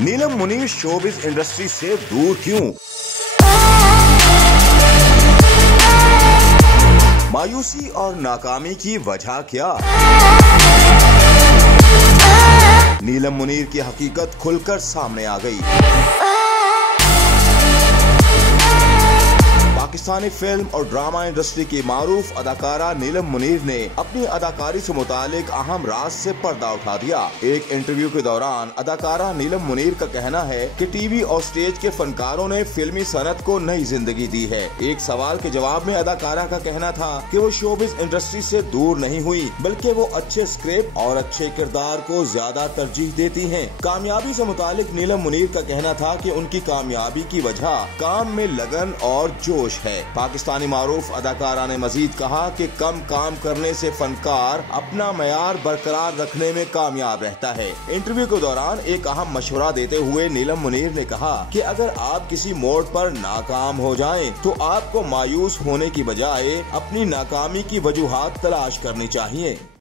नीलम Munir showbiz industry से दूर क्यों? मायूसी और नाकामी की वजह क्या? नीलम मुनीर की हकीकत खुलकर सामने आ गई। पाकिस्तानी फिल्म और ड्रामा इंडस्ट्री की मारूफ अदाकारा नीलम मुनीर ने अपनी अदाकारी से मुतालिक अहम राज से पर्दा उठा दिया। एक इंटरव्यू के दौरान अदाकारा नीलम मुनीर का कहना है कि टीवी और स्टेज के फनकारों ने फिल्मी सनत को नई जिंदगी दी है। एक सवाल के जवाब में अदाकारा का कहना था कि वो शोबिज इंडस्ट्री से दूर नहीं हुई, बल्कि वो अच्छे स्क्रिप्ट और अच्छे किरदार को ज्यादा तरजीह देती हैं। कामयाबी से मुतालिक नीलम मुनीर का कहना था कि उनकी कामयाबी की वजह काम में लगन और जोश है। पाकिस्तानी मारूफ अदाकारा ने मजीद कहा कि कम काम करने से फनकार अपना मयार बरकरार रखने में कामयाब रहता है। इंटरव्यू के दौरान एक अहम मशवरा देते हुए नीलम मुनीर ने कहा कि अगर आप किसी मोड़ पर नाकाम हो जाएं, तो आपको मायूस होने की बजाय अपनी नाकामी की वजूहात तलाश करनी चाहिए।